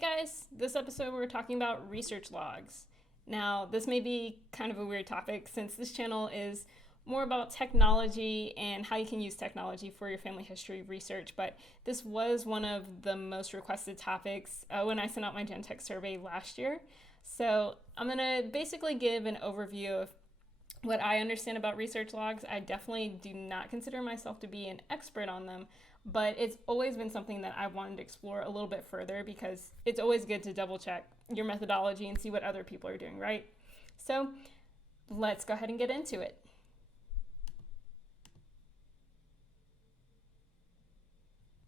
Hey guys, this episode we're talking about research logs. Now, this may be kind of a weird topic since this channel is more about technology and how you can use technology for your family history research, but this was one of the most requested topics when I sent out my GenTech survey last year. So I'm going to basically give an overview of what I understand about research logs. I definitely do not consider myself to be an expert on them, but it's always been something that I wanted to explore a little bit further because it's always good to double check your methodology and see what other people are doing, right? So let's go ahead and get into it.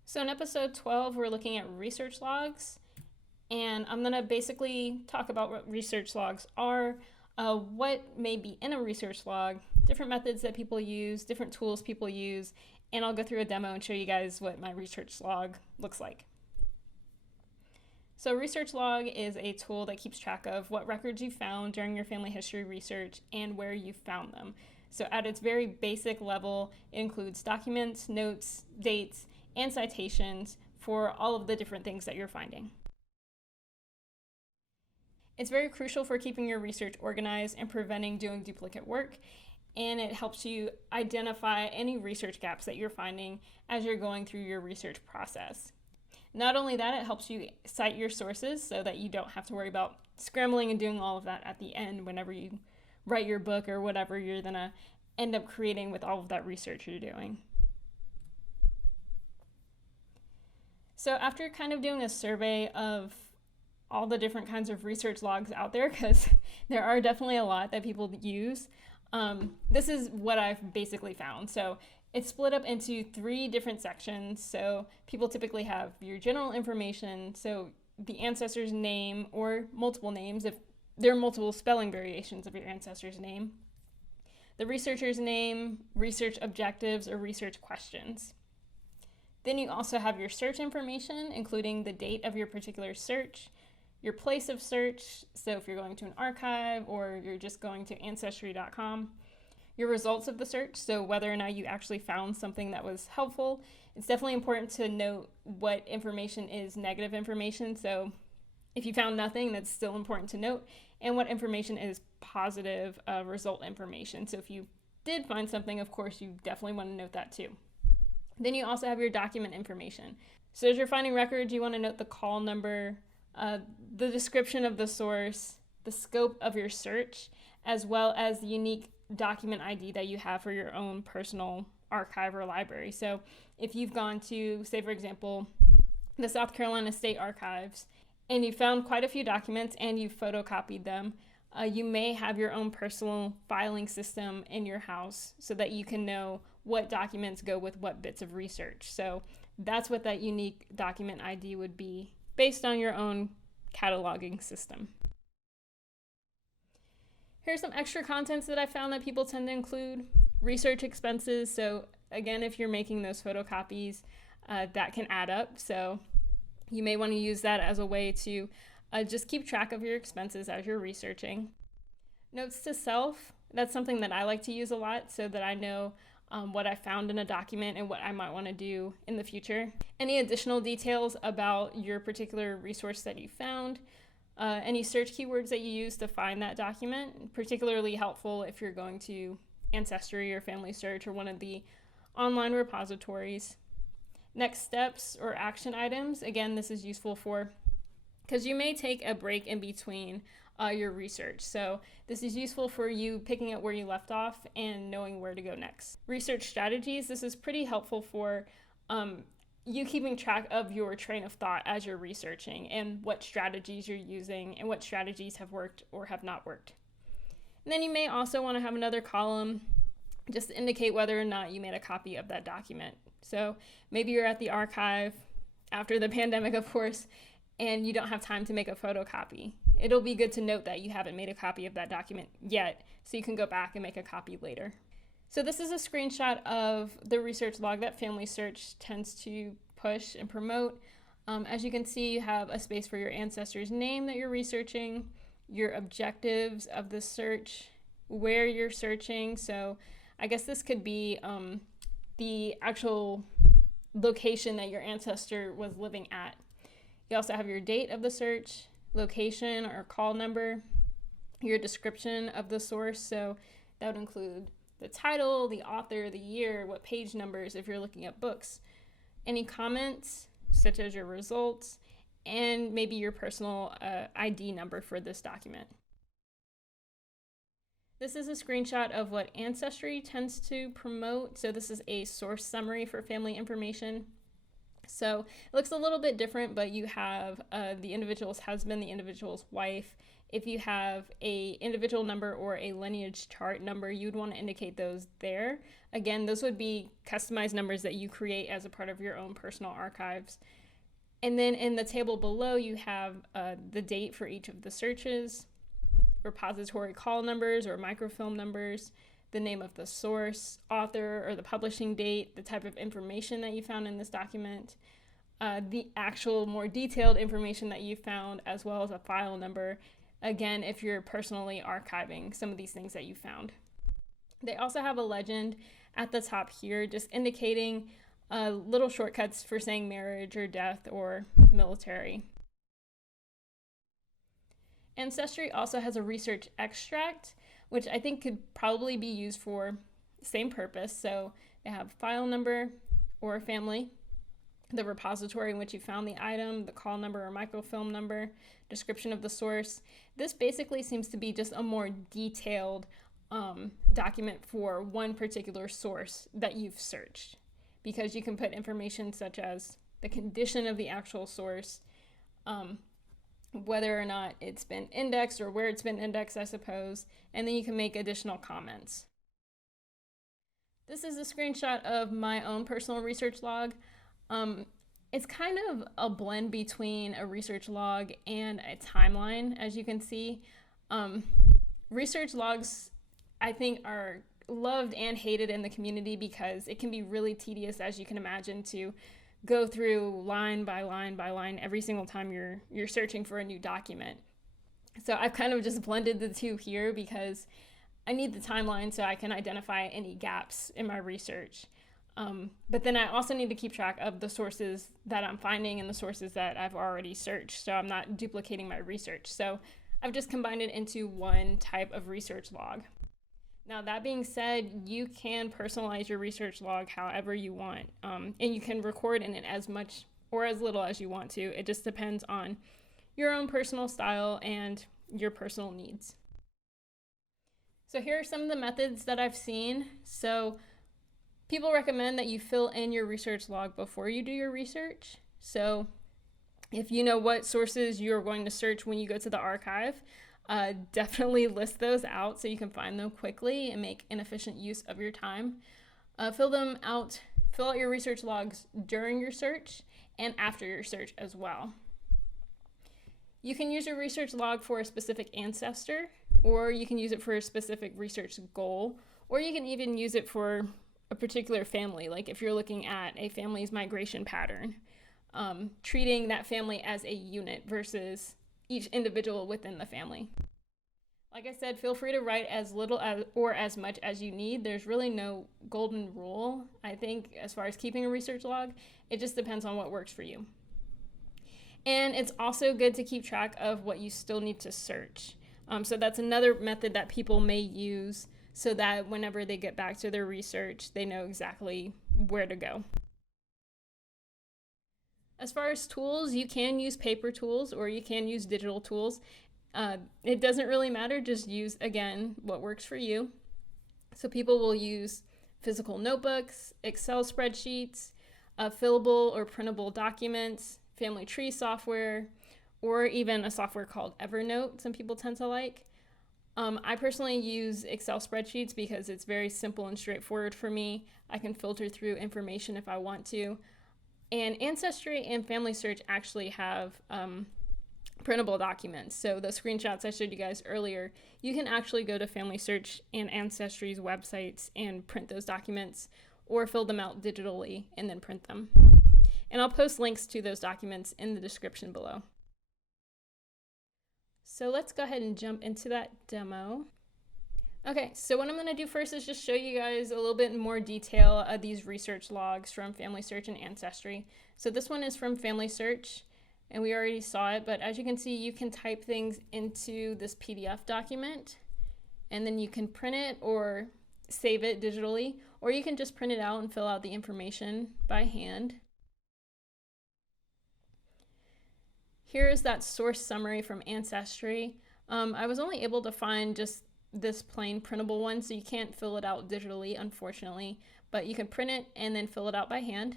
So in episode 12, we're looking at research logs, and I'm going to basically talk about what research logs are, what may be in a research log, different methods that people use, different tools people use, and I'll go through a demo and show you guys what my research log looks like. So research log is a tool that keeps track of what records you found during your family history research and where you found them. So at its very basic level, it includes documents, notes, dates, and citations for all of the different things that you're finding. It's very crucial for keeping your research organized and preventing doing duplicate work, and it helps you identify any research gaps that you're finding as you're going through your research process. Not only that, it helps you cite your sources so that you don't have to worry about scrambling and doing all of that at the end whenever you write your book or whatever you're going to end up creating with all of that research you're doing. So after kind of doing a survey of all the different kinds of research logs out there, because there are definitely a lot that people use, this is what I've basically found. So it's split up into 3 different sections. So people typically have your general information, so the ancestor's name or multiple names if there are multiple spelling variations of your ancestor's name, the researcher's name, research objectives, or research questions. Then you also have your search information, including the date of your particular search, your place of search, so if you're going to an archive or you're just going to ancestry.com, your results of the search, so whether or not you actually found something that was helpful. It's definitely important to note what information is negative information, so if you found nothing, that's still important to note, and what information is positive result information. So if you did find something, of course, you definitely want to note that too. Then you also have your document information. So as you're finding records, you want to note the call number, the description of the source, the scope of your search, as well as the unique document ID that you have for your own personal archive or library. So if you've gone to, say for example, the South Carolina State Archives, and you found quite a few documents and you photocopied them, you may have your own personal filing system in your house so that you can know what documents go with what bits of research. So that's what that unique document ID would be based on your own cataloging system. Here's some extra contents that I found that people tend to include. Research expenses. So again, if you're making those photocopies, that can add up. So you may want to use that as a way to just keep track of your expenses as you're researching. Notes to self. That's something that I like to use a lot so that I know what I found in a document and what I might want to do in the future. Any additional details about your particular resource that you found, any search keywords that you use to find that document, particularly helpful if you're going to Ancestry or Family Search or one of the online repositories. Next steps or action items. Again, this is useful because you may take a break in between your research. So this is useful for you picking up where you left off and knowing where to go next. Research strategies. This is pretty helpful for you keeping track of your train of thought as you're researching and what strategies you're using and what strategies have worked or have not worked. And then you may also want to have another column just to indicate whether or not you made a copy of that document. So maybe you're at the archive after the pandemic, of course, and you don't have time to make a photocopy. It'll be good to note that you haven't made a copy of that document yet, so you can go back and make a copy later. So this is a screenshot of the research log that Family Search tends to push and promote. As you can see, you have a space for your ancestor's name that you're researching, your objectives of the search, where you're searching. So I guess this could be the actual location that your ancestor was living at. You also have your date of the search, location or call number, your description of the source. So that would include the title, the author, the year, what page numbers if you're looking at books, any comments such as your results, and maybe your personal ID number for this document. This is a screenshot of what Ancestry tends to promote. So this is a source summary for family information. So it looks a little bit different, but you have the individual's husband, the individual's wife. If you have a individual number or a lineage chart number, you'd want to indicate those there. Again, those would be customized numbers that you create as a part of your own personal archives. And then in the table below, you have the date for each of the searches, repository call numbers or microfilm numbers, the name of the source, author or the publishing date, the type of information that you found in this document, the actual more detailed information that you found, as well as a file number, again, if you're personally archiving some of these things that you found. They also have a legend at the top here, just indicating little shortcuts for saying marriage or death or military. Ancestry also has a research extract, which I think could probably be used for the same purpose. So they have file number or family, the repository in which you found the item, the call number or microfilm number, description of the source. This basically seems to be just a more detailed document for one particular source that you've searched, because you can put information such as the condition of the actual source, whether or not it's been indexed or where it's been indexed, I suppose, and then you can make additional comments. This is a screenshot of my own personal research log. It's kind of a blend between a research log and a timeline, as you can see. Research logs, I think, are loved and hated in the community because it can be really tedious, as you can imagine, to go through line by line by line every single time you're searching for a new document. So I've kind of just blended the two here because I need the timeline so I can identify any gaps in my research. But then I also need to keep track of the sources that I'm finding and the sources that I've already searched, so I'm not duplicating my research. So I've just combined it into one type of research log. Now, that being said, you can personalize your research log however you want, and you can record in it as much or as little as you want to. It just depends on your own personal style and your personal needs. So here are some of the methods that I've seen. So people recommend that you fill in your research log before you do your research. So if you know what sources you're going to search when you go to the archive, definitely list those out so you can find them quickly and make an efficient use of your time. Fill out your research logs during your search and after your search as well. You can use your research log for a specific ancestor, or you can use it for a specific research goal, or you can even use it for a particular family, like if you're looking at a family's migration pattern, treating that family as a unit versus each individual within the family. Like I said, feel free to write as little or as much as you need. There's really no golden rule, I think, as far as keeping a research log. It just depends on what works for you. And it's also good to keep track of what you still need to search. So that's another method that people may use so that whenever they get back to their research, they know exactly where to go. As far as tools, you can use paper tools or you can use digital tools. It doesn't really matter, just use, again, what works for you. So people will use physical notebooks, Excel spreadsheets, fillable or printable documents, family tree software, or even a software called Evernote some people tend to like. I personally use Excel spreadsheets because it's very simple and straightforward for me. I can filter through information if I want to. And Ancestry and Family Search actually have printable documents. So the screenshots I showed you guys earlier, you can actually go to Family Search and Ancestry's websites and print those documents or fill them out digitally and then print them. And I'll post links to those documents in the description below. So let's go ahead and jump into that demo. Okay, so what I'm going to do first is just show you guys a little bit more detail of these research logs from Family Search and Ancestry. So this one is from Family Search. and we already saw it, but as you can see, you can type things into this PDF document, and then you can print it or save it digitally, or you can just print it out and fill out the information by hand. Here is that source summary from Ancestry. I was only able to find just this plain printable one, so you can't fill it out digitally, unfortunately, but you can print it and then fill it out by hand.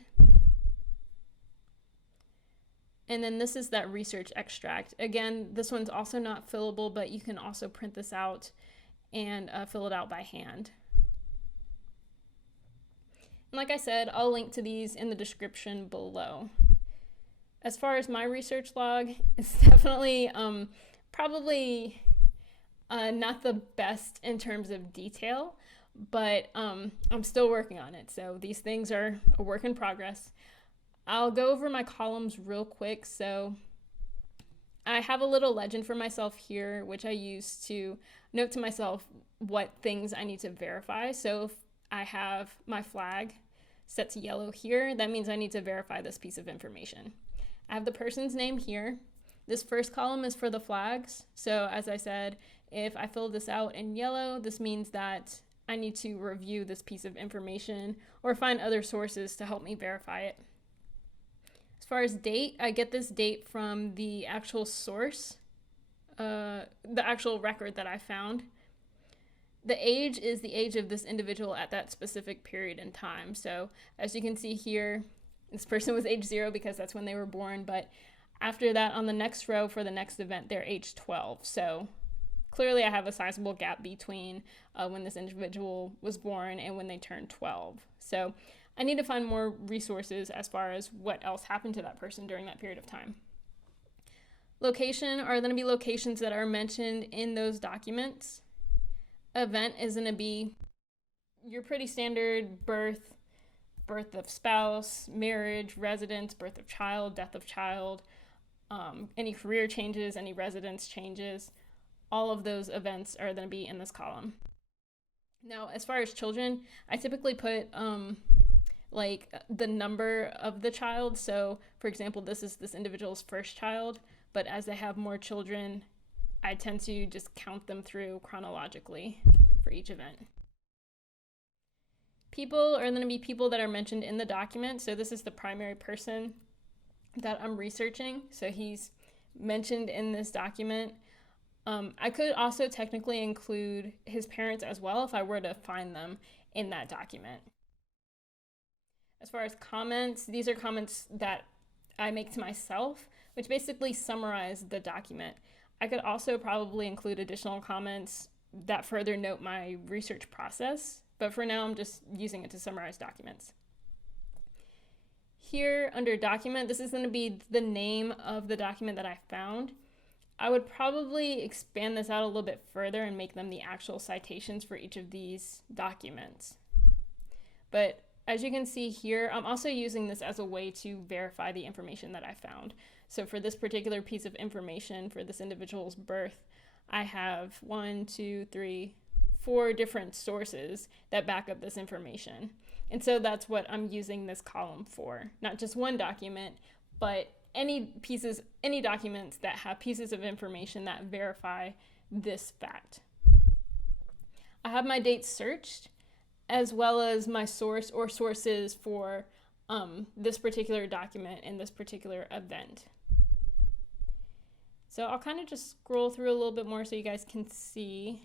And then this is that research extract. Again, this one's also not fillable, but you can also print this out and fill it out by hand. And like I said, I'll link to these in the description below. As far as my research log, it's definitely probably not the best in terms of detail, but I'm still working on it. So these things are a work in progress. I'll go over my columns real quick. So I have a little legend for myself here, which I use to note to myself what things I need to verify. So if I have my flag set to yellow here, that means I need to verify this piece of information. I have the person's name here. This first column is for the flags. So as I said, if I fill this out in yellow, this means that I need to review this piece of information or find other sources to help me verify it. As far as date, I get this date from the actual source, the actual record that I found. The age is the age of this individual at that specific period in time. So as you can see here, this person was age 0 because that's when they were born, but after that, on the next row for the next event, they're age 12. So clearly I have a sizable gap between when this individual was born and when they turned 12. So I need to find more resources as far as what else happened to that person during that period of time. Location are going to be locations that are mentioned in those documents. Event is going to be your pretty standard birth, birth of spouse, marriage, residence, birth of child, death of child, any career changes, any residence changes. All of those events are going to be in this column. Now, as far as children, I typically put like the number of the child. So for example, this is this individual's first child, but as they have more children, I tend to just count them through chronologically for each event. People are going to be people that are mentioned in the document. So this is the primary person that I'm researching. So he's mentioned in this document. I could also technically include his parents as well if I were to find them in that document. As far as comments, these are comments that I make to myself, which basically summarize the document. I could also probably include additional comments that further note my research process, but for now I'm just using it to summarize documents. Here under document, this is going to be the name of the document that I found. I would probably expand this out a little bit further and make them the actual citations for each of these documents. But as you can see here, I'm also using this as a way to verify the information that I found. So for this particular piece of information for this individual's birth, I have 4 different sources that back up this information. And so that's what I'm using this column for. Not just one document, but any documents that have pieces of information that verify this fact. I have my dates searched, as well as my source or sources for this particular document and this particular event. So I'll kind of just scroll through a little bit more so you guys can see.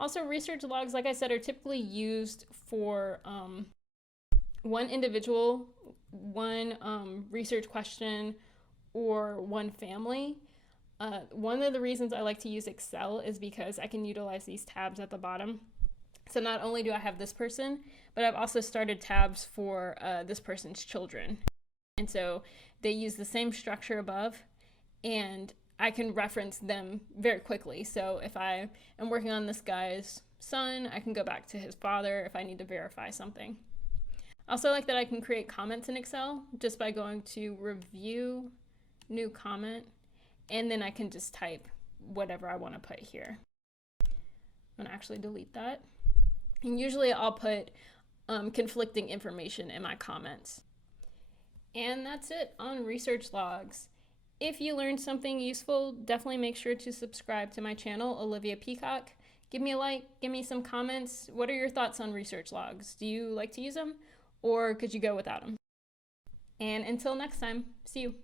Also, research logs, like I said, are typically used for one individual, one research question, or one family. One of the reasons I like to use Excel is because I can utilize these tabs at the bottom. So not only do I have this person, but I've also started tabs for this person's children. And so they use the same structure above, and I can reference them very quickly. So if I am working on this guy's son, I can go back to his father if I need to verify something. I also like that I can create comments in Excel just by going to review, new comment, and then I can just type whatever I want to put here. I'm going to actually delete that. And usually I'll put conflicting information in my comments. And that's it on research logs. If you learned something useful, definitely make sure to subscribe to my channel, Olivia Peacock. Give me a like, give me some comments. What are your thoughts on research logs? Do you like to use them, or could you go without them? And until next time, see you.